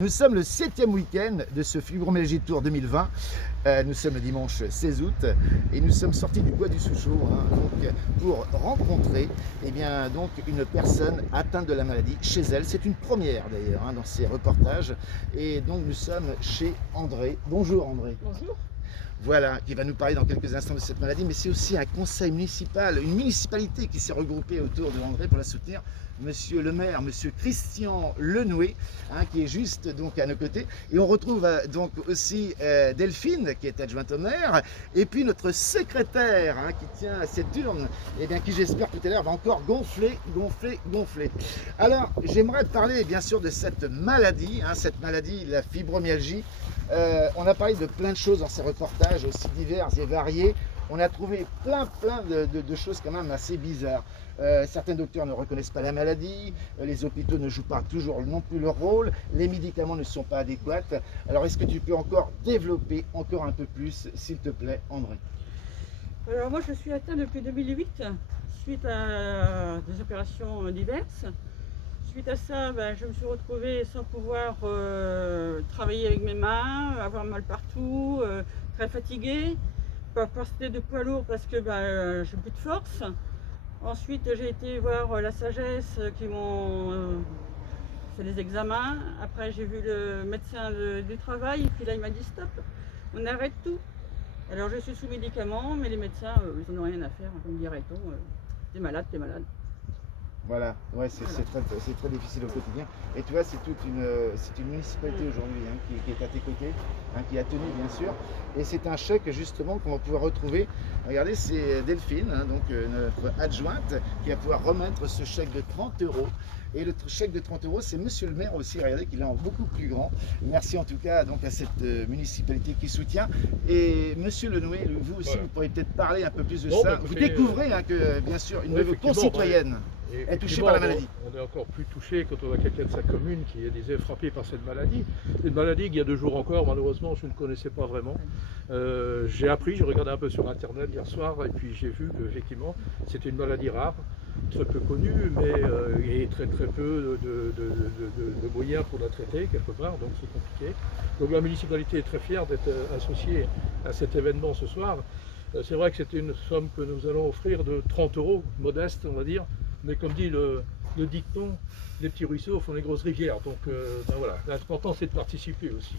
Nous sommes le 7e week-end de ce Fibromyalgie Tour 2020. Nous sommes le dimanche 16 août et nous sommes sortis du bois du Souchot donc, pour rencontrer une personne atteinte de la maladie chez elle. C'est une première d'ailleurs dans ces reportages. Et donc nous sommes chez André. Bonjour André. Bonjour. Voilà, qui va nous parler dans quelques instants de cette maladie, mais c'est aussi un conseil municipal, une municipalité qui s'est regroupée autour de André pour la soutenir. Monsieur le maire, monsieur Christian Lenoué, qui est juste donc à nos côtés. Et on retrouve donc aussi Delphine, qui est adjointe au maire, et puis notre secrétaire qui tient cette urne, qui j'espère tout à l'heure va encore gonfler. Alors, j'aimerais parler bien sûr de cette maladie, la fibromyalgie. On a parlé de plein de choses dans ces reportages aussi divers et variés. On a trouvé plein de choses quand même assez bizarres. Certains docteurs ne reconnaissent pas la maladie, les hôpitaux ne jouent pas toujours non plus leur rôle, les médicaments ne sont pas adéquats. Alors est-ce que tu peux encore développer encore un peu plus, s'il te plaît, André? Alors moi je suis atteinte depuis 2008 suite à des opérations diverses. Suite à ça, je me suis retrouvée sans pouvoir travailler avec mes mains, avoir mal partout, très fatiguée, pas porter de poids lourd parce que j'ai plus de force. Ensuite, j'ai été voir la sagesse qui m'ont fait des examens. Après, j'ai vu le médecin du travail et puis là, il m'a dit stop, on arrête tout. Alors, je suis sous médicaments, mais les médecins, ils n'en ont rien à faire. Ils me disent arrêtons, t'es malade, t'es malade. Voilà, ouais, c'est très difficile au quotidien. Et tu vois, c'est une municipalité aujourd'hui qui est à tes côtés, qui a tenu bien sûr. Et c'est un chèque justement qu'on va pouvoir retrouver. Regardez, c'est Delphine, donc notre adjointe, qui va pouvoir remettre ce chèque de 30 €. Et le chèque de 30 €, c'est monsieur le maire aussi, regardez qu'il est en beaucoup plus grand. Merci en tout cas donc, à cette municipalité qui soutient. Et monsieur Lenoué, vous aussi, vous pourriez peut-être parler un peu plus de ça. Vous découvrez que bien sûr, une de vos concitoyennes est touchée par la maladie. On est encore plus touché quand on a quelqu'un de sa commune qui est disait frappé par cette maladie. C'est une maladie qu'il y a 2 jours encore, malheureusement, je ne connaissais pas vraiment. J'ai appris, j'ai regardé un peu sur internet hier soir et puis j'ai vu qu'effectivement c'était une maladie rare, très peu connue, mais et très peu de moyens pour la traiter quelque part, donc c'est compliqué. Donc la municipalité est très fière d'être associée à cet événement ce soir. C'est vrai que c'était une somme que nous allons offrir de 30 €, modeste on va dire, mais comme dit le dicton, les petits ruisseaux font les grosses rivières, donc voilà, l'important c'est de participer aussi.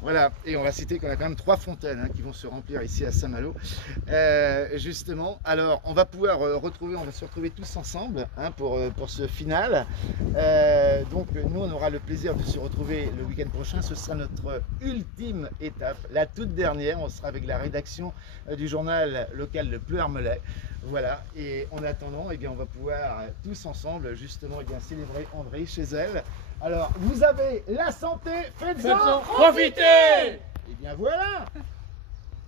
Voilà, et on va citer qu'on a quand même 3 fontaines qui vont se remplir ici à Saint-Malo. Justement, alors on va pouvoir on va se retrouver tous ensemble pour ce final. Donc nous on aura le plaisir de se retrouver le week-end prochain, ce sera notre ultime étape, la toute dernière, on sera avec la rédaction du journal local Le Pleu-Armelais. Voilà, et en attendant, on va pouvoir tous ensemble justement célébrer André chez elle. Alors, vous avez la santé, faites-en Profitez! Et bien voilà.